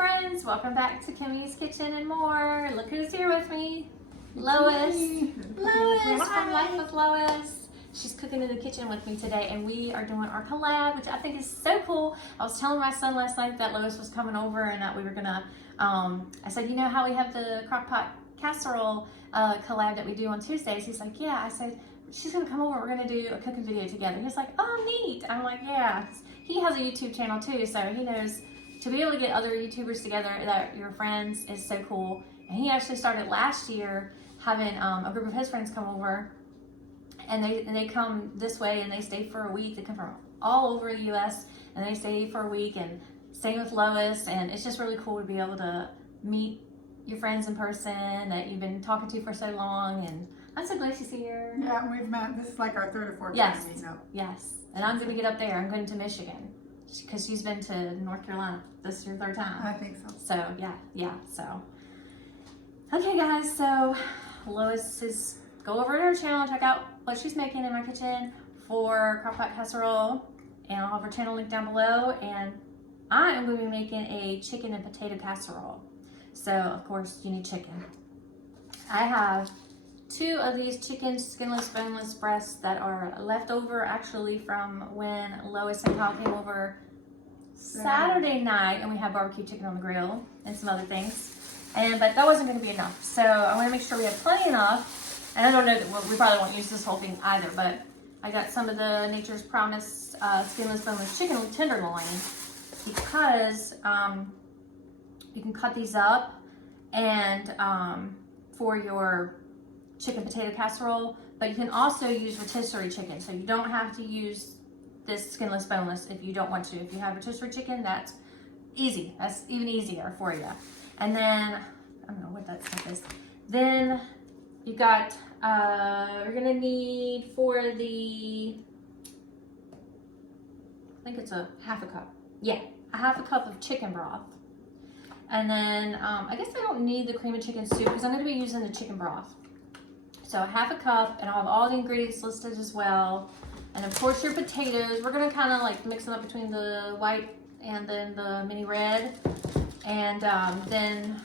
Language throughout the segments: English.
friends, welcome back to Kimmy's Kitchen and More. Look who's here with me. Lois. Lois from Life with Lois. She's cooking in the kitchen with me today and we are doing our collab, which I think is so cool. I was telling my son last night that Lois was coming over and that we were gonna, I said, you know how we have the crockpot casserole collab that we do on Tuesdays? He's like, yeah. I said, she's gonna come over, we're gonna do a cooking video together. He's like, oh neat. I'm like, yeah. He has a YouTube channel too, so he knows to be able to get other YouTubers together that your friends is so cool. And he actually started last year having a group of his friends come over, and they come this way and they stay for a week. They come from all over the US and they stay for a week and stay with Lois, and it's just really cool to be able to meet your friends in person that you've been talking to for so long. And I'm so glad she's here. Yeah, we've met. This is like our third or fourth Yes. time meeting up. Yes, and I'm going to get up there. I'm going to Michigan because she's been to North Carolina. This is your third time. I think so. So yeah. So okay, guys. So Lois is go over to her channel, check out what she's making in my kitchen for crockpot casserole, and I'll have her channel linked down below. And I am going to be making a chicken and potato casserole. So of course you need chicken. I have 2 of these chicken skinless, boneless breasts that are left over actually from when Lois and Kyle came over Saturday night, and we had barbecue chicken on the grill and some other things. But that wasn't going to be enough, so I want to make sure we have plenty enough. And I don't know that we probably won't use this whole thing either, but I got some of the Nature's Promise skinless, boneless chicken with tenderloin because you can cut these up and for your chicken potato casserole, but you can also use rotisserie chicken, so you don't have to use this skinless boneless if you don't want to. If you have rotisserie chicken, that's easy. That's even easier for you. And then I don't know what that stuff is. Then you got you're gonna need for the, I think it's a half a cup. Yeah, a half a cup of chicken broth. And then I guess I don't need the cream of chicken soup because I'm gonna be using the chicken broth. So half a cup, and I'll have all the ingredients listed as well. And of course your potatoes, we're gonna kind of like mix them up between the white and then the mini red. And then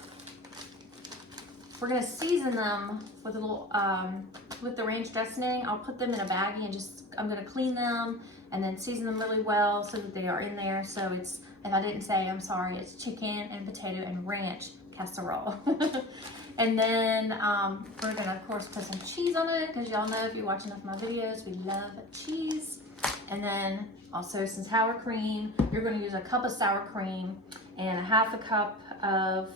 we're gonna season them with a little, with the ranch dressing. I'll put them in a baggie and I'm gonna clean them and then season them really well so that they are in there. So it's, if I didn't say, I'm sorry, it's chicken and potato and ranch casserole. And then we're gonna of course put some cheese on it because y'all know if you watch enough of my videos, we love cheese. And then also some sour cream. You're gonna use a cup of sour cream and a half a cup of,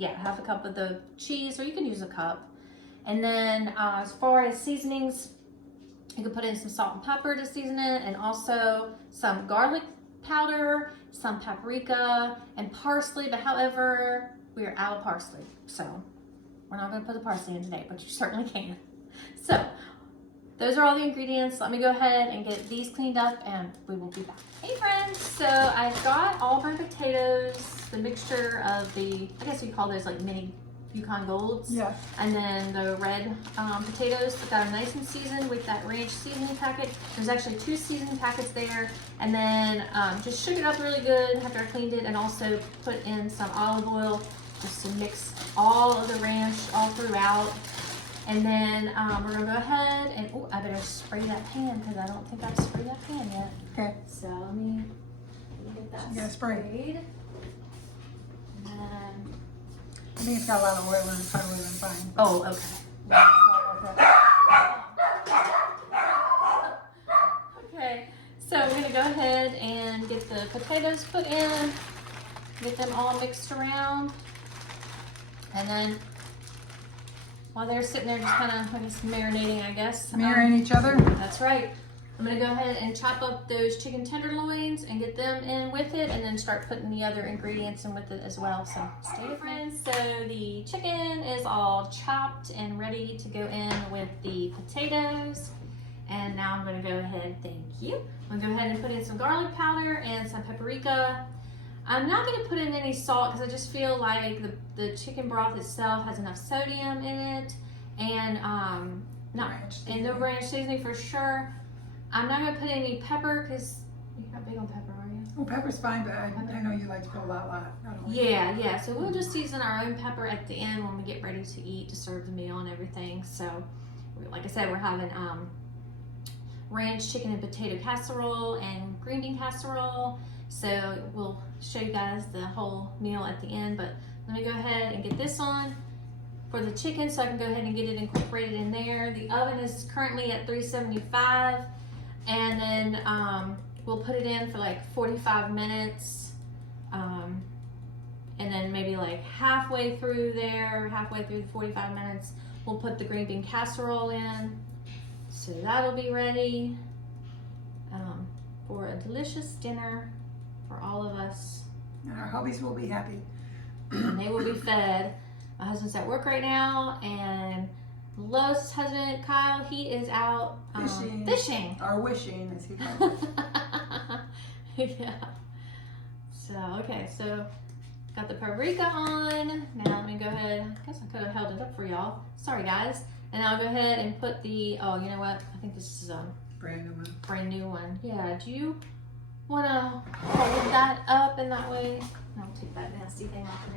half a cup of the cheese, or you can use a cup. And then as far as seasonings, you can put in some salt and pepper to season it, and also some garlic powder, some paprika, and parsley. But however, we are out of parsley, so we're not going to put the parsley in today, but you certainly can. So those are all the ingredients. Let me go ahead and get these cleaned up and we will be back. Hey friends, so I've got all my potatoes, the mixture of the, I guess you call those like mini Yukon Golds. Yes. And then the red potatoes that are nice and seasoned with that ranch seasoning packet. There's actually 2 seasoning packets there. And then just shook it up really good after I cleaned it, and also put in some olive oil just to mix all of the ranch all throughout. And then we're gonna go ahead and, oh, I better spray that pan because I don't think I've sprayed that pan yet. Okay. So let me get that sprayed. And then, I think it's got a lot of oil in it, probably would have been fine. oh, okay. Okay, so we're gonna go ahead and get the potatoes put in, get them all mixed around, and then while they're sitting there just kind of, I guess, marinating, I guess. Mirroring each other? That's right. I'm gonna go ahead and chop up those chicken tenderloins and get them in with it, and then start putting the other ingredients in with it as well. So stay with me. So the chicken is all chopped and ready to go in with the potatoes. And now I'm gonna go ahead, thank you. I'm gonna go ahead and put in some garlic powder and some paprika. I'm not gonna put in any salt because I just feel like the chicken broth itself has enough sodium in it, and no ranch seasoning for sure. I'm not gonna put any pepper because you're not big on pepper, are you? Well, pepper's fine, but I know you like to put a lot. I don't like Yeah. So we'll just season our own pepper at the end when we get ready to eat, to serve the meal and everything. So, like I said, we're having ranch chicken and potato casserole and green bean casserole. So we'll show you guys the whole meal at the end. But let me go ahead and get this on for the chicken so I can go ahead and get it incorporated in there. The oven is currently at 375, and then we'll put it in for like 45 minutes. And then maybe like halfway through the 45 minutes, we'll put the green bean casserole in. So that'll be ready for a delicious dinner for all of us. And our hubbies will be happy. And they will be fed. My husband's at work right now, and Lois' husband, Kyle, he is out fishing. Or wishing, as he calls it. Yeah. So, okay, so got the paprika on. Now let me go ahead. I guess I could have held it up for y'all. Sorry, guys. And I'll go ahead and put the, oh, you know what? I think this is a brand new one. Yeah, do you want to hold that up in that way? I'll take that nasty thing off of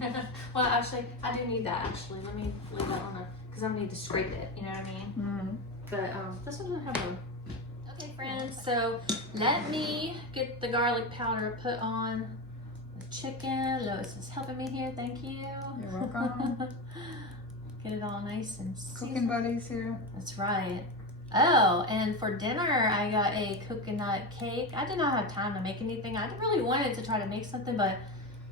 there. Well, actually, I do need that, actually. Let me leave that on because I'm going to need to scrape it, you know what I mean? Mm-hmm. But this one doesn't have a... Okay, friends, so let me get the garlic powder put on the chicken. Lois is helping me here. Thank you. You're welcome. Get it all nice and seasoned. Cooking buddies here. That's right. Oh, and for dinner, I got a coconut cake. I did not have time to make anything. I really wanted to try to make something, but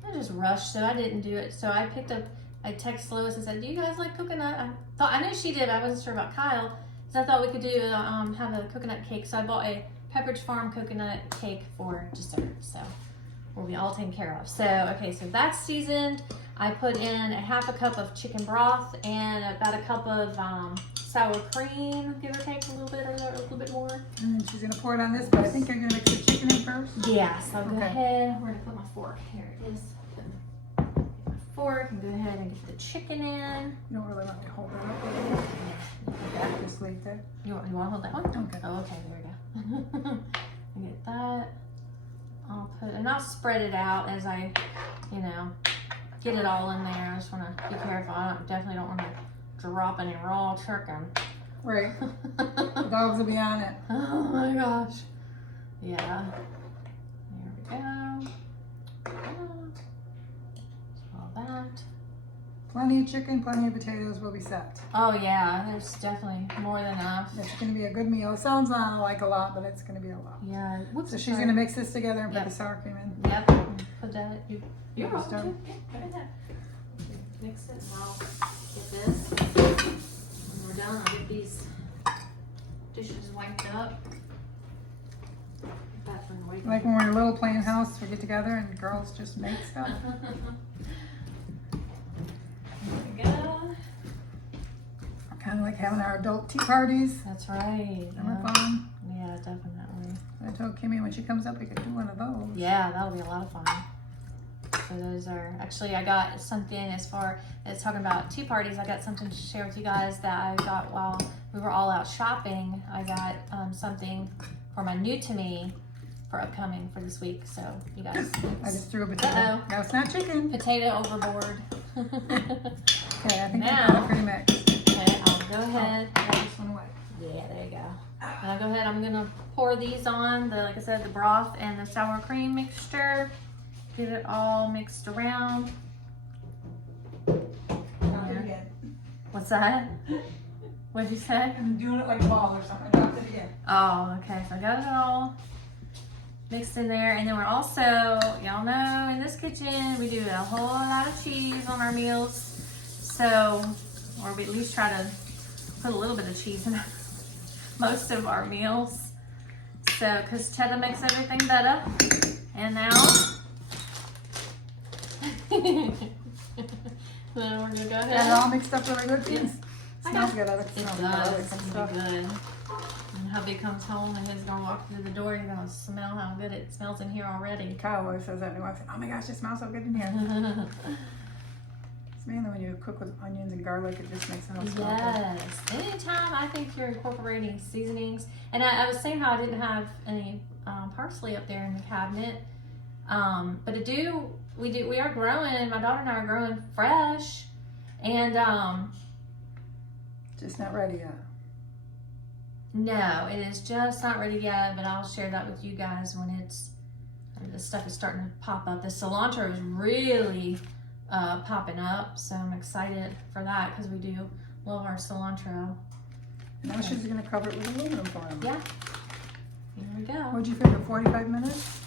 I just rushed, so I didn't do it. So I texted Lois and said, do you guys like coconut? I knew she did. I wasn't sure about Kyle, because I thought we could do have a coconut cake. So I bought a Pepperidge Farm coconut cake for dessert. So we'll be all taken care of. So, okay, so that's seasoned. I put in a half a cup of chicken broth and about a cup of sour cream, give or take a little bit or a little bit more. And then she's going to pour it on this, but I think you're going to mix the chicken in first. Yeah, so I'll go ahead. Where to put my fork? Here it is. Put my fork and go ahead and get the chicken in. You don't really want me to hold it up. Yeah, just leave that. You want to hold that one? Okay. Oh, okay, there we go. I get that. I'll spread it out as I, get it all in there. I just want to be careful. Definitely don't want to drop any raw chicken. Right. The dogs will be on it. Oh my gosh. Yeah. There we go. All that. Plenty of chicken, plenty of potatoes will be set. Oh yeah, there's definitely more than enough. It's going to be a good meal. It sounds like a lot, but it's going to be a lot. Yeah. Whoops, So she's going to mix this together and put the sour cream in. Yep. Put that. You're welcome to. Yeah, go ahead. Mix it, and I'll get this. When we're done, I'll get these dishes wiped up. Like when we're in a little plain house, we get together and girls just make stuff. There we go. Kind of like having our adult tea parties. That's right. And we're fun. Yeah, definitely. I told Kimmy when she comes up, we could do one of those. Yeah, that'll be a lot of fun. So those are, actually I got something as far as talking about tea parties, I got something to share with you guys that I got while we were all out shopping. I got something for my new to me for upcoming for this week. So you guys. I just threw a potato. Uh-oh. No, it's not chicken. Potato overboard. Okay, I think Now. we got it pretty mixed. Okay, I'll go ahead. Throw this one away. Yeah, there you go. And I'll go ahead, I'm gonna pour these on, like I said, the broth and the sour cream mixture. Get it all mixed around. Drop it again. What's that? What'd you say? I'm doing it like a ball or something. I dropped it again. Oh, okay, so I got it all mixed in there. And then we're also, y'all know, in this kitchen, we do a whole lot of cheese on our meals. So, or we at least try to put a little bit of cheese in most of our meals. So, because cheddar makes everything better. And now, then we're gonna go Got it ahead. all mixed up really good, please. I Smells got good. I like the It smell of does. garlic It's and gonna stuff. be good. And hubby comes home and he's gonna walk through the door. He's gonna smell how good it smells in here already. Kyle always says that. He walks in, oh my gosh, it smells so good in here. It's mainly when you cook with onions and garlic, it just makes the house smell good. Yes. Anytime I think you're incorporating seasonings, and I was saying how I didn't have any parsley up there in the cabinet. But we are growing. My daughter and I are growing fresh, and Just not ready yet. no, it is just not ready yet. But I'll share that with you guys when this stuff is starting to pop up. The cilantro is really popping up, so I'm excited for that because we do love our cilantro. And now she's gonna cover it with aluminum foil. Yeah. Here we go. What'd you figure, 45 minutes?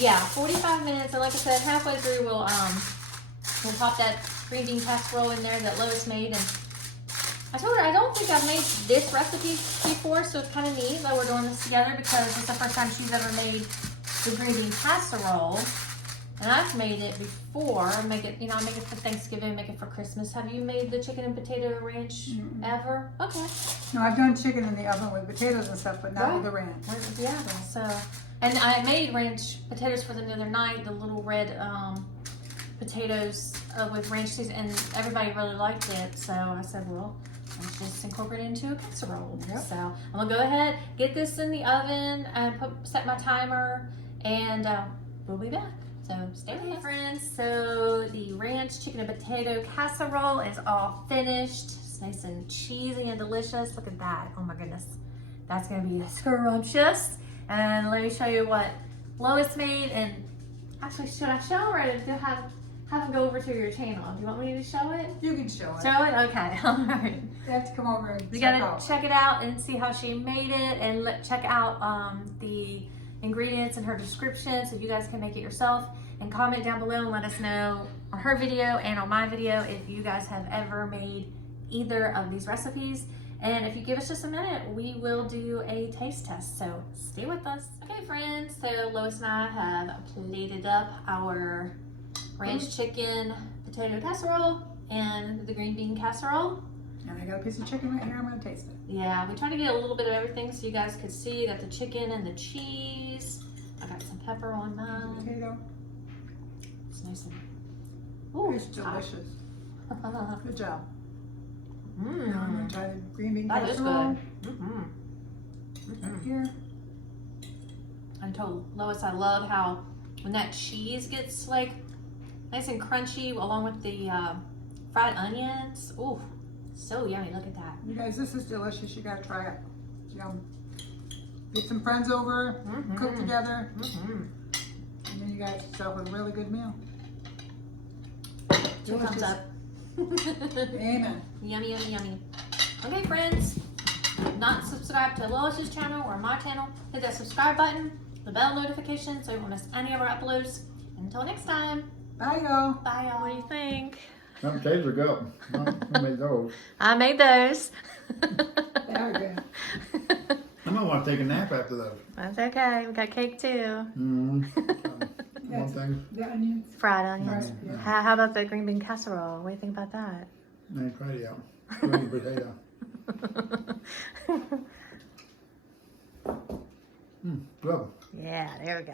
Yeah, 45 minutes, and like I said, halfway through we'll pop that green bean casserole in there that Lois made. And I told her I don't think I've made this recipe before, so it's kind of neat that we're doing this together because it's the first time she's ever made the green bean casserole. And I've made it before. I make it for Thanksgiving, make it for Christmas. Have you made the chicken and potato ranch ever? Okay. No, I've done chicken in the oven with potatoes and stuff, but not with the ranch. Yeah, so, and I made ranch potatoes for them the other night, the little red potatoes with ranch cheese, and everybody really liked it. So I said, well, let's just incorporate it into a casserole. Yep. So I'm gonna go ahead, get this in the oven, and set my timer, and we'll be back. So stay with us, friends. So the ranch chicken and potato casserole is all finished. It's nice and cheesy and delicious. Look at that. Oh my goodness. That's gonna be scrumptious. And let me show you what Lois made. And actually, should I show her or have them go over to your channel? Do you want me to show it? You can show it. Show it? Okay. All right. You have to come over and You check gotta out. check it out and see how she made it, and check out the ingredients in her description so you guys can make it yourself, and comment down below and let us know on her video and on my video if you guys have ever made either of these recipes. And if you give us just a minute, we will do a taste test, so stay with us. Okay friends, so Lois and I have plated up our ranch chicken potato casserole and the green bean casserole. And I got a piece of chicken right here. I'm gonna taste it. Yeah, we tried to get a little bit of everything so you guys could see. Got the chicken and the cheese. I got some pepper on mine. Potato. It's nice and ooh, It's delicious. Good job. Now I'm Mmm, gonna try the green bean that is casserole. good. Right here. I told Lois I love how when that cheese gets like nice and crunchy along with the fried onions. Ooh, so yummy. Look at that. You guys, this is delicious. You gotta try it. Yum. Get some friends over, cook together, and then you guys yourself a really good meal. Two thumbs up. Amen. Yummy, yummy, yummy. Okay, friends, if not subscribed to Lois's channel or my channel, hit that subscribe button, the bell notification so you won't miss any of our uploads. Until next time, Bye, y'all. bye, y'all. What do you think? Some tastes are good. I made those. I made those. There we go. I might want to take a nap after those. That's okay. We got cake too. One Yes. thing, The onions. Fried onions. Yeah. How about the green bean casserole? What do you think about that? I ain't tried it yet. Green potato. Good. Yeah, there we go.